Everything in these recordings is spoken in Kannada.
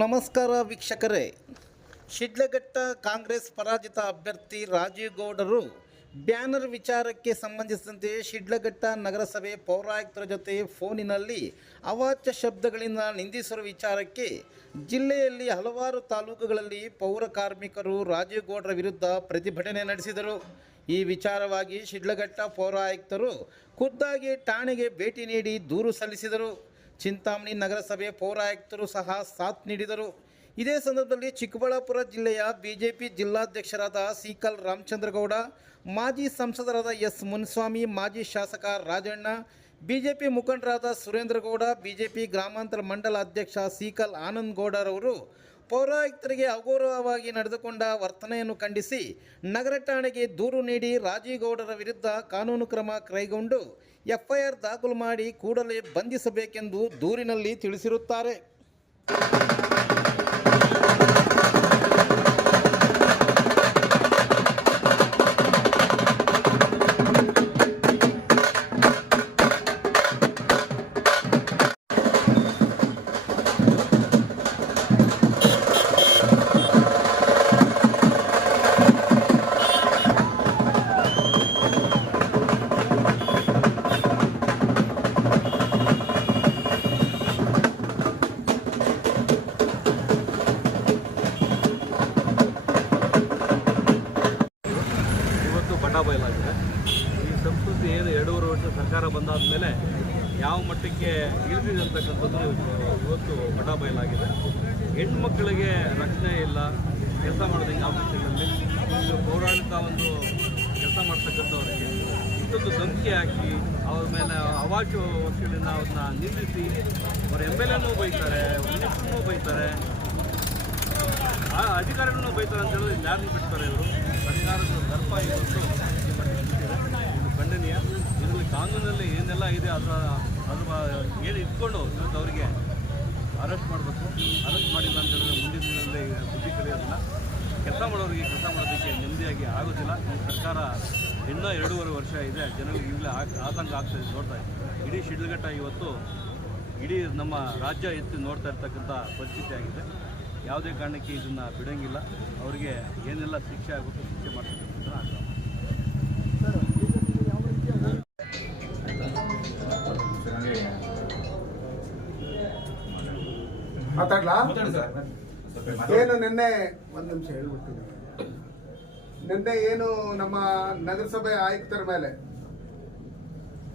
ನಮಸ್ಕಾರ ವೀಕ್ಷಕರೇ. ಶಿಡ್ಲಘಟ್ಟ ಕಾಂಗ್ರೆಸ್ ಪರಾಜಿತ ಅಭ್ಯರ್ಥಿ ರಾಜೀವ್ ಗೌಡರು ಬ್ಯಾನರ್ ವಿಚಾರಕ್ಕೆ ಸಂಬಂಧಿಸಿದಂತೆ ಶಿಡ್ಲಘಟ್ಟ ನಗರಸಭೆ ಪೌರಾಯುಕ್ತರ ಜೊತೆ ಫೋನಿನಲ್ಲಿ ಅವಾಚ್ಯ ಶಬ್ದಗಳಿಂದ ನಿಂದಿಸಿರುವ ವಿಚಾರಕ್ಕೆ ಜಿಲ್ಲೆಯಲ್ಲಿ ಹಲವಾರು ತಾಲೂಕುಗಳಲ್ಲಿ ಪೌರ ಕಾರ್ಮಿಕರು ರಾಜೀವ್ ಗೌಡರ ವಿರುದ್ಧ ಪ್ರತಿಭಟನೆ ನಡೆಸಿದರು. ಈ ವಿಚಾರವಾಗಿ ಶಿಡ್ಲಘಟ್ಟ ಪೌರಾಯುಕ್ತರು ಖುದ್ದಾಗಿ ಠಾಣೆಗೆ ಭೇಟಿ ನೀಡಿ ದೂರು ಸಲ್ಲಿಸಿದರು. ಚಿಂತಾಮಣಿ ನಗರಸಭೆ ಪೌರಾಯುಕ್ತರು ಸಹ ಸಾಥ್ ನೀಡಿದರು. ಇದೇ ಸಂದರ್ಭದಲ್ಲಿ ಚಿಕ್ಕಬಳ್ಳಾಪುರ ಜಿಲ್ಲೆಯ ಬಿಜೆಪಿ ಜಿಲ್ಲಾಧ್ಯಕ್ಷರಾದ ಸೀಕಲ್ ರಾಮಚಂದ್ರಗೌಡ, ಮಾಜಿ ಸಂಸದರಾದ ಎಸ್ ಮುನಿಸ್ವಾಮಿ, ಮಾಜಿ ಶಾಸಕ ರಾಜಣ್ಣ, ಬಿಜೆಪಿ ಮುಖಂಡರಾದ ಸುರೇಂದ್ರಗೌಡ, ಬಿಜೆಪಿ ಗ್ರಾಮಾಂತರ ಮಂಡಲ ಅಧ್ಯಕ್ಷ ಸೀಕಲ್ ಆನಂದ್ ಗೌಡರವರು ಪೌರಾಯುಕ್ತರಿಗೆ ಅಗೌರವವಾಗಿ ನಡೆದುಕೊಂಡ ವರ್ತನೆಯನ್ನು ಖಂಡಿಸಿ ನಗರ ಠಾಣೆಗೆ ದೂರು ನೀಡಿ ರಾಜೀವ್ ಗೌಡರ ವಿರುದ್ಧ ಕಾನೂನು ಕ್ರಮ ಕೈಗೊಂಡು ಎಫ್ಐಆರ್ ದಾಖಲು ಮಾಡಿ ಕೂಡಲೇ ಬಂಧಿಸಬೇಕೆಂದು ದೂರಿನಲ್ಲಿ ತಿಳಿಸಿರುತ್ತಾರೆ. ಬಯಲಾಗಿದೆ. ಈ ಸಂಸ್ಕೃತಿ ಏನು 2.5 ವರ್ಷ ಸರ್ಕಾರ ಬಂದಾದ ಮೇಲೆ ಯಾವ ಮಟ್ಟಕ್ಕೆ ಇಳಿದಿದೆ ಅಂತಕ್ಕಂಥದ್ದು ಇವತ್ತು ಬಯಲಾಗಿದೆ. ಹೆಣ್ಮಕ್ಳಿಗೆ ರಕ್ಷಣೆ ಇಲ್ಲ, ಕೆಲಸ ಮಾಡೋದು ಆಫೀಸ್ಗಳಲ್ಲಿ ಪೌರಾಣಿಕ ಒಂದು ಕೆಲಸ ಮಾಡ್ತಕ್ಕಂಥವ್ರಿಗೆ ಇಷ್ಟೊಂದು ಧಮಕಿ ಹಾಕಿ ಅವ್ರ ಮೇಲೆ ಅವಾಚ್ಯ ವರ್ಷಗಳಿಂದ ಅವ್ರನ್ನ ನಿಂದಿಸಿ ಅವ್ರ MLA ಬೈತಾರೆ, ಮಿನಿಸ್ಟ್ರನ್ನೂ ಬೈತಾರೆ, ಆ ಅಧಿಕಾರಿಗಳನ್ನೂ ಬೈತಾರೆ ಅಂತ ಹೇಳಿದ್ರೆ ಯಾರನ್ನು ಬಿಡ್ತಾರೆ ಇವರು? ಸರ್ಕಾರದ ದರ್ಪ ಇವತ್ತು ಇದು ಖಂಡನೀಯ. ಇದರಲ್ಲಿ ಕಾನೂನಲ್ಲಿ ಏನೆಲ್ಲ ಇದೆ ಅದ್ರ ಏನು ಇಟ್ಕೊಂಡು ಇವತ್ತು ಅವರಿಗೆ ಅರೆಸ್ಟ್ ಮಾಡಬೇಕು. ಅರೆಸ್ಟ್ ಮಾಡಿಲ್ಲ ಅಂತ ಹೇಳಿದ್ರೆ ಮುಂದಿನ ದಿನದಲ್ಲಿ ಬುದ್ಧಿ ಕಲಿಯೋದಿಲ್ಲ. ಕೆಲಸ ಮಾಡೋರಿಗೆ ಕೆಲಸ ಮಾಡೋದಕ್ಕೆ ನೆಮ್ಮದಿಯಾಗಿ ಆಗೋದಿಲ್ಲ. ಈ ಸರ್ಕಾರ ಇನ್ನೂ 2.5 ವರ್ಷ ಇದೆ. ಜನರಿಗೆ ಈಗಲೇ ಆತಂಕ ಆಗ್ತದೆ ನೋಡ್ತಾ ಇದೆ. ಇಡೀ ಶಿಡ್ಲಘಟ್ಟ ಇವತ್ತು ಇಡೀ ನಮ್ಮ ರಾಜ್ಯ ಎತ್ತಿ ನೋಡ್ತಾ ಇರ್ತಕ್ಕಂಥ ಪರಿಸ್ಥಿತಿ ಆಗಿದೆ. ಯಾವುದೇ ಕಾರಣಕ್ಕೆ ಇದನ್ನು ಬಿಡೋಂಗಿಲ್ಲ. ಅವರಿಗೆ ಏನೆಲ್ಲ ಶಿಕ್ಷೆ ಆಗುತ್ತೆ ಶಿಕ್ಷೆ ಮಾಡ್ತಕ್ಕಂಥ ಆಗ್ತದೆ. ಏನು ನಿನ್ನೆ ಒಂದು ನಿಮಿಷ ಹೇಳ್ಬಿಡ್ತೀನಿ. ನಿನ್ನೆ ಏನು ನಮ್ಮ ನಗರಸಭೆ ಆಯುಕ್ತರ ಮೇಲೆ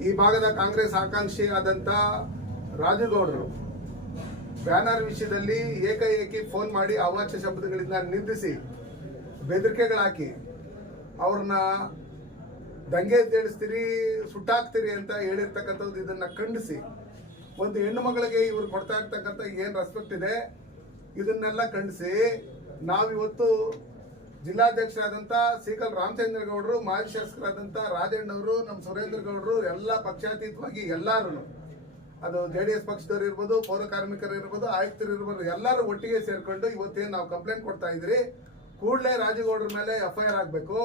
ಈ ಭಾಗದ ಕಾಂಗ್ರೆಸ್ ಆಕಾಂಕ್ಷಿ ಆದಂತ ರಾಜೀವ್ ಗೌಡರು ಬ್ಯಾನರ್ ವಿಷಯದಲ್ಲಿ ಏಕಾಏಕಿ ಫೋನ್ ಮಾಡಿ ಅವಾಚ್ಯ ಶಬ್ದಗಳಿಂದ ನಿಂದಿಸಿ ಬೆದರಿಕೆಗಳಾಕಿ ಅವ್ರನ್ನ ದಂಗೆ ಎದ್ದೇಳಿಸ್ತೀರಿ, ಸುಟ್ಟಾಕ್ತೀರಿ ಅಂತ ಹೇಳಿರ್ತಕ್ಕಂಥದ್ದು ಇದನ್ನ ಖಂಡಿಸಿ ಒಂದು ಹೆಣ್ಣು ಮಗಳಿಗೆ ಇವ್ರು ಕೊಡ್ತಾ ಇರ್ತಕ್ಕಂಥ ಏನು ರೆಸ್ಪೆಕ್ಟ್ ಇದೆ ಇದನ್ನೆಲ್ಲ ಖಂಡಿಸಿ ನಾವಿವತ್ತು ಜಿಲ್ಲಾಧ್ಯಕ್ಷರಾದಂಥ ಸೀಕಲ್ ರಾಮಚಂದ್ರಗೌಡರು, ಮಾಜಿ ಶಾಸಕರಾದಂಥ ರಾಜಣ್ಣವರು, ನಮ್ಮ ಸುರೇಂದ್ರಗೌಡರು ಎಲ್ಲ ಪಕ್ಷಾತೀತವಾಗಿ ಎಲ್ಲರೂ, ಅದು JDS ಪಕ್ಷದವ್ರು ಇರ್ಬೋದು, ಪೌರ ಕಾರ್ಮಿಕರು ಇರ್ಬೋದು, ಆಯುಕ್ತರು ಇರ್ಬೋದು, ಎಲ್ಲರೂ ಒಟ್ಟಿಗೆ ಸೇರ್ಕೊಂಡು ಇವತ್ತೇನು ನಾವು ಕಂಪ್ಲೇಂಟ್ ಕೊಡ್ತಾ ಇದ್ರಿ, ಕೂಡಲೇ ರಾಜೀವ್ ಗೌಡ್ರ ಮೇಲೆ FIR ಆಗಬೇಕು,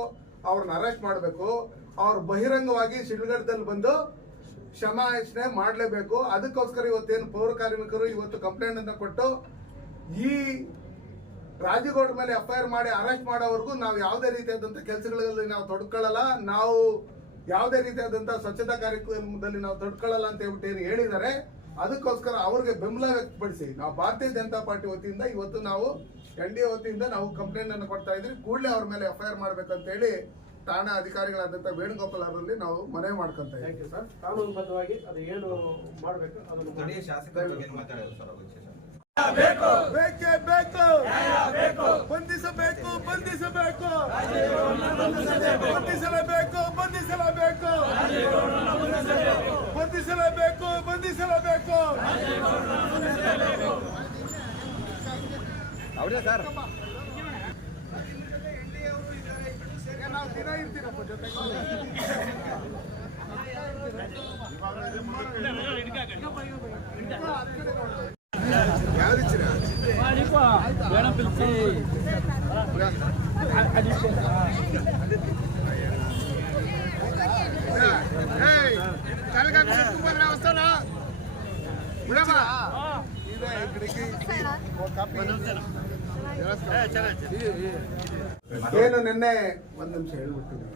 ಅವ್ರನ್ನ ಅರೆಸ್ಟ್ ಮಾಡಬೇಕು, ಅವ್ರು ಬಹಿರಂಗವಾಗಿ ಶಿಡ್ಲಘಟ್ಟದಲ್ಲಿ ಬಂದು ಕ್ಷಮಾಯಾಚನೆ ಮಾಡಲೇಬೇಕು. ಅದಕ್ಕೋಸ್ಕರ ಇವತ್ತೇನು ಪೌರ ಕಾರ್ಮಿಕರು ಇವತ್ತು ಕಂಪ್ಲೇಂಟ್ ಅನ್ನು ಕೊಟ್ಟು ಈ ರಾಜೀವ್ ಗೌಡ್ರ ಮೇಲೆ FIR ಮಾಡಿ ಅರೆಸ್ಟ್ ಮಾಡೋವರೆಗೂ ನಾವು ಯಾವುದೇ ರೀತಿಯಾದಂಥ ಕೆಲಸಗಳಲ್ಲಿ ನಾವು ತೊಡ್ಕೊಳ್ಳಲ್ಲ, ನಾವು ಯಾವುದೇ ರೀತಿಯಾದಂಥ ಸ್ವಚ್ಛತಾ ಕಾರ್ಯಕ್ರಮದಲ್ಲಿ ನಾವು ತೊಡ್ಕೊಳ್ಳಲ್ಲ ಅಂತ ಹೇಳ್ಬಿಟ್ಟು ಏನು ಹೇಳಿದ್ದಾರೆ. ಅದಕ್ಕೋಸ್ಕರ ಅವ್ರಿಗೆ ಬೆಂಬಲ ವ್ಯಕ್ತಪಡಿಸಿ ನಾವು ಭಾರತೀಯ ಜನತಾ ಪಾರ್ಟಿ ವತಿಯಿಂದ ಇವತ್ತು ನಾವು NDA ವತಿಯಿಂದ ನಾವು ಕಂಪ್ಲೇಂಟ್ ಅನ್ನು ಕೊಡ್ತಾ ಇದ್ರಿ. ಕೂಡಲೇ ಅವ್ರ ಮೇಲೆ FIR ಮಾಡಬೇಕಂತ ಹೇಳಿ ಠಾಣಾ ಅಧಿಕಾರಿಗಳಾದಂಥ ವೇಣುಗೋಪಾಲ್ ಅವರಲ್ಲಿ ನಾವು ಮನವಿ ಮಾಡ್ಕೊಂತ ಇದ್ದೀವಿ. ಸರ್, ಕಾನೂನುಬದ್ಧವಾಗಿ ಅದು ಏನು ಮಾಡಬೇಕು ಅದನ್ನು ಬೇಕೇ ಬೇಕು, ಬಂಧಿಸಬೇಕು, ಬಂಧಿಸಬೇಕು, ಬಂಧಿಸಲೇಬೇಕು, ಬಂಧಿಸಲೇಬೇಕು, ಬಂಧಿಸಲೇಬೇಕು, ಬಂಧಿಸಲೇಬೇಕು. ಹೌದಾ ಸರ್? ನಾವು ದಿನ ಇರ್ತೀರಪ್ಪ ಜೊತೆಗೆ. ಏನು ನಿನ್ನೆ ಒಂದು ನಿಮಿಷ ಹೇಳ್ಬಿಡ್ತೀನಿ.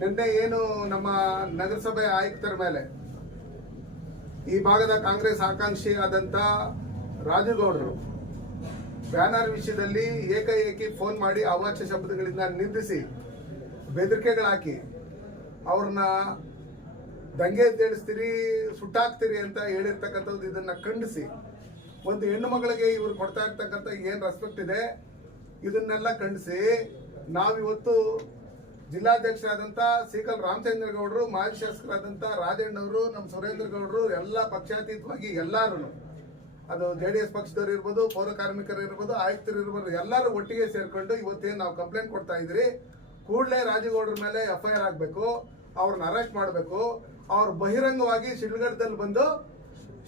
ನಿನ್ನೆ ಏನು ನಮ್ಮ ನಗರಸಭೆ ಆಯುಕ್ತರ ಮೇಲೆ ಈ ಭಾಗದ ಕಾಂಗ್ರೆಸ್ ಆಕಾಂಕ್ಷಿ ಆದಂತ ರಾಜುಗೌಡರು ಬ್ಯಾನರ್ ವಿಷಯದಲ್ಲಿ ಏಕಾಏಕಿ ಫೋನ್ ಮಾಡಿ ಅವಾಚ್ಯ ಶಬ್ದಗಳಿಂದ ನಿಂದಿಸಿ ಬೆದರಿಕೆಗಳಾಕಿ ಅವ್ರನ್ನ ದಂಗೆ ಎದ್ದೇಳಿಸ್ತೀರಿ, ಸುಟ್ಟಾಕ್ತೀರಿ ಅಂತ ಹೇಳಿರ್ತಕ್ಕಂಥದ್ದು ಇದನ್ನ ಖಂಡಿಸಿ, ಒಂದು ಹೆಣ್ಣು ಮಗಳಿಗೆ ಇವ್ರು ಕೊಡ್ತಾ ಇರ್ತಕ್ಕಂಥ ಏನು ರೆಸ್ಪೆಕ್ಟ್ ಇದೆ ಇದನ್ನೆಲ್ಲ ಖಂಡಿಸಿ ನಾವಿವತ್ತು ಜಿಲ್ಲಾಧ್ಯಕ್ಷರಾದಂಥ ಸೀಕಲ್ ರಾಮಚಂದ್ರ ಗೌಡರು, ಮಾಜಿ ಶಾಸಕರಾದಂಥ ರಾಜಣ್ಣವರು, ನಮ್ಮ ಸುರೇಂದ್ರ ಗೌಡರು ಎಲ್ಲ ಪಕ್ಷಾತೀತವಾಗಿ ಎಲ್ಲರೂ, ಅದು JDS ಪಕ್ಷದವ್ರು ಇರ್ಬೋದು, ಪೌರ ಕಾರ್ಮಿಕರು ಇರ್ಬೋದು, ಆಯುಕ್ತರು ಇರ್ಬೋದು, ಎಲ್ಲರೂ ಒಟ್ಟಿಗೆ ಸೇರ್ಕೊಂಡು ಇವತ್ತೇನು ನಾವು ಕಂಪ್ಲೇಂಟ್ ಕೊಡ್ತಾ ಇದ್ರಿ, ಕೂಡಲೇ ರಾಜುಗೌಡರ ಮೇಲೆ FIR ಆಗಬೇಕು, ಅವ್ರನ್ನ ಅರೆಸ್ಟ್ ಮಾಡಬೇಕು, ಅವ್ರು ಬಹಿರಂಗವಾಗಿ ಶಿಡ್ಲಘಟ್ಟದಲ್ಲಿ ಬಂದು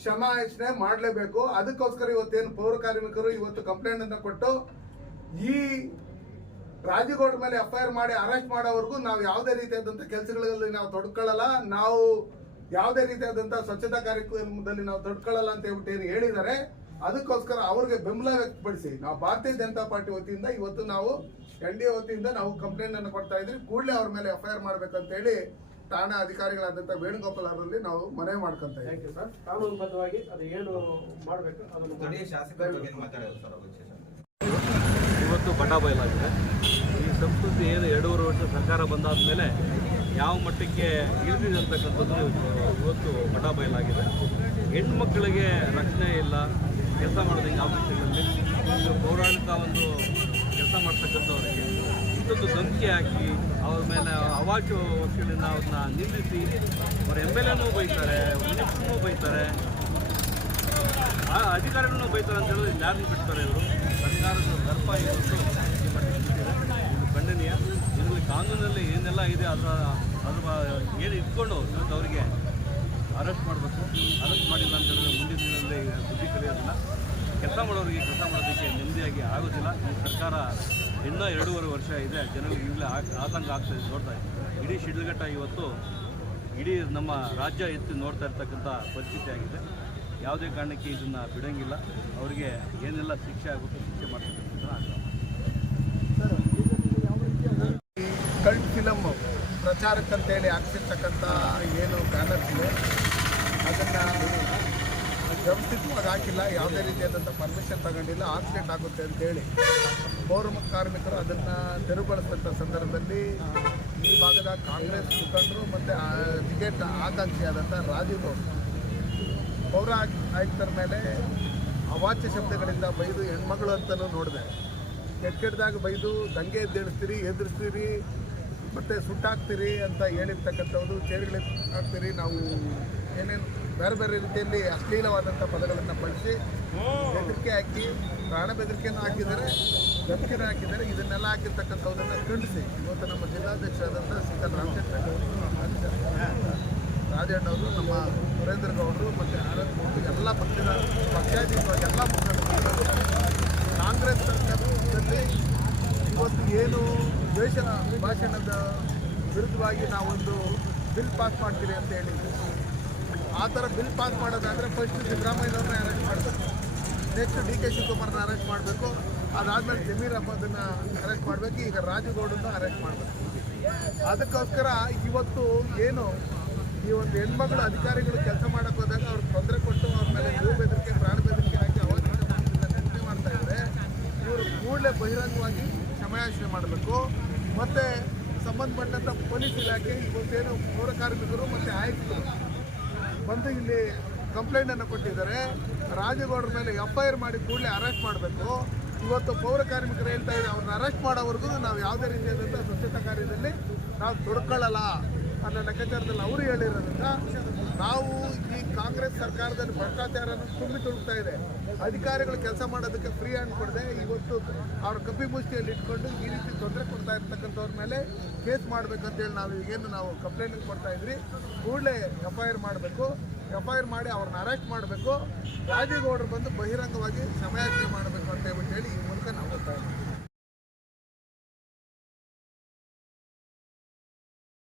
ಕ್ಷಮಾಯಾಚನೆ ಮಾಡಲೇಬೇಕು. ಅದಕ್ಕೋಸ್ಕರ ಇವತ್ತೇನು ಪೌರ ಕಾರ್ಮಿಕರು ಇವತ್ತು ಕಂಪ್ಲೇಂಟ್ ಅನ್ನು ಕೊಟ್ಟು ಈ ರಾಜುಗೌಡರ ಮೇಲೆ FIR ಮಾಡಿ ಅರೆಸ್ಟ್ ಮಾಡೋವರೆಗೂ ನಾವು ಯಾವುದೇ ರೀತಿಯಾದಂಥ ಕೆಲಸಗಳಲ್ಲಿ ನಾವು ತೊಡ್ಕೊಳ್ಳಲ್ಲ, ನಾವು ಯಾವುದೇ ರೀತಿಯಾದಂಥ ಸ್ವಚ್ಛತಾ ಕಾರ್ಯಕ್ರಮದಲ್ಲಿ ನಾವು ತೊಡ್ಕೊಳ್ಳಲ್ಲ ಅಂತ ಹೇಳ್ಬಿಟ್ಟು ಏನು ಹೇಳಿದ್ದಾರೆ. ಅದಕ್ಕೋಸ್ಕರ ಅವ್ರಿಗೆ ಬೆಂಬಲ ವ್ಯಕ್ತಪಡಿಸಿ ನಾವು ಭಾರತೀಯ ಜನತಾ ಪಾರ್ಟಿ ವತಿಯಿಂದ ಇವತ್ತು ನಾವು NDA ವತಿಯಿಂದ ನಾವು ಕಂಪ್ಲೇಂಟ್ ಅನ್ನು ಕೊಡ್ತಾ ಇದ್ರಿ. ಕೂಡಲೇ ಅವ್ರ ಮೇಲೆ FIR ಮಾಡ್ಬೇಕಂತ ಹೇಳಿ ಠಾಣಾ ಅಧಿಕಾರಿಗಳಾದಂಥ ವೇಣುಗೋಪಾಲ್ ಅವರಲ್ಲಿ ನಾವು ಮನವಿ ಮಾಡ್ಕೊಂತ ಇದ್ದೀವಿ. ಸರ್, ಕಾನೂನುಬದ್ಧವಾಗಿ ಅದು ಏನು ಮಾಡಬೇಕು ಅದನ್ನು ಇವತ್ತು ಬಟ ಬಯಲಾಗಿದೆ. ಈ ಸಂಸ್ಕೃತಿ ಏನು 2.5 ವರ್ಷ ಸರ್ಕಾರ ಬಂದಾದ ಮೇಲೆ ಯಾವ ಮಟ್ಟಕ್ಕೆ ಇಳಿದಿದೆ ಅಂತಕ್ಕಂಥದ್ದು ಇವತ್ತು ಬಟ ಬಯಲಾಗಿದೆ. ಹೆಣ್ಮಕ್ಳಿಗೆ ರಕ್ಷಣೆ ಇಲ್ಲ, ಕೆಲಸ ಮಾಡೋದು ಆಫೀಸ್ಗಳಲ್ಲಿ ಪೌರಾಣಿಕ ಒಂದು ಕೆಲಸ ಮಾಡ್ತಕ್ಕಂಥವ್ರಿಗೆ ಇಷ್ಟೊಂದು ಧಮಕಿ ಹಾಕಿ ಅವ್ರ ಮೇಲೆ ಅವಾಚ್ಯ ವಸ್ತುಗಳಿಂದ ಅವ್ರನ್ನ ನಿಲ್ಲಿಸಿ ಅವ್ರ MLA ಬೈತಾರೆ, ಮಿನಿಸ್ಟ್ರೂ ಬೈತಾರೆ, ಆ ಅಧಿಕಾರಿಗಳನ್ನೂ ಬೈತಾರೆ ಅಂತ ಹೇಳಿದ್ರೆ ಯಾರನ್ನು ಬಿಡ್ತಾರೆ ಇವರು? ಸರ್ಕಾರದ ದರ್ಪ ಇವತ್ತು ಈ ಮಟ್ಟಿಗೆ ಬಿಟ್ಟಿದೆ. ಇದು ಖಂಡನೀಯ. ಇದರಲ್ಲಿ ಕಾನೂನಲ್ಲಿ ಏನೆಲ್ಲ ಇದೆ ಅದ್ರ ಏನು ಇಟ್ಕೊಂಡು ಇವತ್ತು ಅವರಿಗೆ ಅರೆಸ್ಟ್ ಮಾಡಬೇಕು. ಅರೆಸ್ಟ್ ಮಾಡಿಲ್ಲ ಅಂತ ಹೇಳಿದ್ರೆ ಮುಂದಿನ ದಿನದಲ್ಲಿ ಬುದ್ಧಿ ಕಲಿಯೋದಿಲ್ಲ. ಕೆಲಸ ಮಾಡೋರಿಗೆ ಕೆಲಸ ಮಾಡೋದಕ್ಕೆ ನೆಮ್ಮದಿಯಾಗಿ ಆಗೋದಿಲ್ಲ. ಈ ಸರ್ಕಾರ ಇನ್ನೂ 2.5 ವರ್ಷ ಇದೆ. ಜನರಿಗೆ ಈಗಲೇ ಆತಂಕ ಆಗ್ತಾಯಿದೆ. ನೋಡ್ತಾ ಇದ್ದೀವಿ ಇಡೀ ಶಿಡ್ಲಘಟ್ಟ ಇವತ್ತು ಇಡೀ ನಮ್ಮ ರಾಜ್ಯ ಎತ್ತಿ ನೋಡ್ತಾ ಇರ್ತಕ್ಕಂಥ ಪರಿಸ್ಥಿತಿ ಆಗಿದೆ. ಯಾವುದೇ ಕಾರಣಕ್ಕೆ ಇದನ್ನು ಬಿಡೋಂಗಿಲ್ಲ. ಅವರಿಗೆ ಏನೆಲ್ಲ ಶಿಕ್ಷೆ ಆಗುತ್ತೆ ಶಿಕ್ಷೆ ಮಾಡ್ತಕ್ಕಂಥ ಕಲ್ಟ್ ಫಿಲಮ್ ಪ್ರಚಾರಕ್ಕಂತೇಳಿ ಹಾಕ್ಸಿರ್ತಕ್ಕಂಥ ಏನು ಬ್ಯಾನರ್ಸ್ ಇದೆ ಅದನ್ನು ವ್ಯವಸ್ಥಿತವಾಗಿ ಹಾಕಿಲ್ಲ, ಯಾವುದೇ ರೀತಿಯಾದಂಥ ಪರ್ಮಿಷನ್ ತಗೊಂಡಿಲ್ಲ, ಆಕ್ಸಿಡೆಂಟ್ ಆಗುತ್ತೆ ಅಂತೇಳಿ ಪೌರ ಕಾರ್ಮಿಕರು ಅದನ್ನು ತೆರವುಗೊಳಿಸಿದಂಥ ಸಂದರ್ಭದಲ್ಲಿ ಈ ಭಾಗದ ಕಾಂಗ್ರೆಸ್ ಮುಖಂಡರು ಮತ್ತು ಟಿಕೆಟ್ ಆಕಾಂಕ್ಷಿಯಾದಂಥ ರಾಜುಗೌಡ ಪೌರ ಆಯುಕ್ತರ ಮೇಲೆ ಅವಾಚ್ಯ ಶಬ್ದಗಳಿಂದ ಬೈದು ಹೆಣ್ಮಗಳು ಅಂತಲೂ ನೋಡಿದೆ. ಕೆಟ್ಟದಾಗ ಬೈದು ದಂಗೆ ಎದ್ದೇಳಿಸ್ತೀರಿ, ಎದುರಿಸ್ತೀರಿ, ಮತ್ತು ಸುಟ್ಟಾಕ್ತೀರಿ ಅಂತ ಹೇಳಿರ್ತಕ್ಕಂಥದ್ದು, ಚೇರುಗಳಿಗೆ ಹಾಕ್ತೀರಿ, ನಾವು ಏನೇನು ಬೇರೆ ಬೇರೆ ರೀತಿಯಲ್ಲಿ ಅಶ್ಲೀಲವಾದಂಥ ಪದಗಳನ್ನು ಬಳಸಿ ಬೆದರಿಕೆ ಹಾಕಿ ಪ್ರಾಣ ಬೆದರಿಕೆಯನ್ನು ಹಾಕಿದ್ದಾರೆ, ಧಮಕಿನ ಹಾಕಿದ್ದಾರೆ. ಇದನ್ನೆಲ್ಲ ಹಾಕಿರ್ತಕ್ಕಂಥದ್ದನ್ನು ಖಂಡಿಸಿ ಇವತ್ತು ನಮ್ಮ ಜಿಲ್ಲಾಧ್ಯಕ್ಷರಾದಂಥ ಸೀಕಲ್ ರಾಮಚಂದ್ರ ರಾಜಣ್ಣವರು, ನಮ್ಮ ಸುರೇಂದ್ರ ಗೌಡರು ಮತ್ತು ಆನಂದ್ ಗೌಡರು ಎಲ್ಲ ಪಕ್ಷದ ಪಕ್ಷಾತೀತವಾಗಿ ಎಲ್ಲ ಮುಖಂಡರು ಕಾಂಗ್ರೆಸ್ ಸರ್ಕಾರದಲ್ಲಿ ಇವತ್ತು ಏನು ದ್ವೇಷ ಭಾಷಣದ ವಿರುದ್ಧವಾಗಿ ನಾವೊಂದು ಬಿಲ್ ಪಾಸ್ ಮಾಡ್ತೀರಿ ಅಂತ ಹೇಳಿದ್ವಿ. ಆ ಥರ ಬಿಲ್ ಪಾಸ್ ಮಾಡೋದಾದರೆ ಫಸ್ಟ್ ಸಿದ್ದರಾಮಯ್ಯವ್ರನ್ನ ಅರೆಸ್ಟ್ ಮಾಡಬೇಕು, ನೆಕ್ಸ್ಟ್ DK ಶಿವಕುಮಾರ್ನ ಅರೆಸ್ಟ್ ಮಾಡಬೇಕು, ಅದಾದಮೇಲೆ ಜಮೀರ್ ಅಹಮದನ್ನ ಅರೆಸ್ಟ್ ಮಾಡಬೇಕು, ಈಗ ರಾಜುಗೌಡನ್ನ ಅರೆಸ್ಟ್ ಮಾಡಬೇಕು. ಅದಕ್ಕೋಸ್ಕರ ಇವತ್ತು ಏನು ಈ ಒಂದು ಹೆಣ್ಮಗಳು ಅಧಿಕಾರಿಗಳು ಕೆಲಸ ಮಾಡೋಕ್ಕೆ ಹೋದಾಗ ಅವ್ರಿಗೆ ತೊಂದರೆ ಕೊಟ್ಟು ಅವ್ರ ಮೇಲೆ ಜೀವ ಬೆದರಿಕೆ, ಪ್ರಾಣ ಬೆದರಿಕೆ ಹಾಕಿ ಅವತ್ತು ಮಾಡ್ತಾ ಇದ್ದಾರೆ. ಇವರು ಕೂಡಲೇ ಬಹಿರಂಗವಾಗಿ ಕ್ಷಮಾಯಾಚನೆ ಮಾಡಬೇಕು. ಮತ್ತು ಸಂಬಂಧಪಟ್ಟಂಥ ಪೊಲೀಸ್ ಇಲಾಖೆ ಇವತ್ತೇನು ಪೌರ ಕಾರ್ಮಿಕರು ಮತ್ತು ಆಯುಕ್ತರು ಬಂದು ಇಲ್ಲಿ ಕಂಪ್ಲೇಂಟನ್ನು ಕೊಟ್ಟಿದ್ದಾರೆ. ರಾಜುಗೌಡರ ಮೇಲೆ FIR ಮಾಡಿ ಕೂಡಲೇ ಅರೆಸ್ಟ್ ಮಾಡಬೇಕು. ಇವತ್ತು ಪೌರ ಕಾರ್ಮಿಕರು ಹೇಳ್ತಾ ಇದ್ದಾರೆ ಅವ್ರನ್ನ ಅರೆಸ್ಟ್ ಮಾಡೋವರೆಗೂ ನಾವು ಯಾವುದೇ ರೀತಿಯಾದಂಥ ಸ್ವಚ್ಛತಾ ಕಾರ್ಯದಲ್ಲಿ ನಾವು ತೊಡ್ಕೊಳ್ಳಲ್ಲ ಅನ್ನೋ ಲೆಕ್ಕಾಚಾರದಲ್ಲಿ ಅವರು ಹೇಳಿರೋದ್ರಿಂದ ನಾವು ಈ ಕಾಂಗ್ರೆಸ್ ಸರ್ಕಾರದಲ್ಲಿ ಭ್ರಷ್ಟಾಚಾರನ ತುಂಬಿ ತುಳುಕ್ತಾ ಇದೆ. ಅಧಿಕಾರಿಗಳು ಕೆಲಸ ಮಾಡೋದಕ್ಕೆ ಫ್ರೀ ಹ್ಯಾಂಡ್ ಕೊಡದೆ ಇವತ್ತು ಅವ್ರ ಕಪ್ಪಿ ಮುಷ್ಟಿಯಲ್ಲಿ ಇಟ್ಕೊಂಡು ಈ ರೀತಿ ತೊಂದರೆ ಕೊಡ್ತಾ ಇರ್ತಕ್ಕಂಥವ್ರ ಮೇಲೆ ಕೇಸ್ ಮಾಡಬೇಕಂತೇಳಿ ನಾವು ಈಗೇನು ನಾವು ಕಂಪ್ಲೇಂಟ್ ಕೊಡ್ತಾ ಇದ್ರಿ. ಕೂಡಲೇ FIR ಮಾಡಬೇಕು, FIR ಮಾಡಿ ಅವ್ರನ್ನ ಅರೆಸ್ಟ್ ಮಾಡಬೇಕು. ರಾಜುಗೌಡರು ಬಂದು ಬಹಿರಂಗವಾಗಿ ಕ್ಷಮಾಯಾಚನೆ ಮಾಡಬೇಕು ಅಂತ ಹೇಳ್ಬಿಟ್ಟು ಹೇಳಿ ಈ ಮೂಲಕ ನಾವು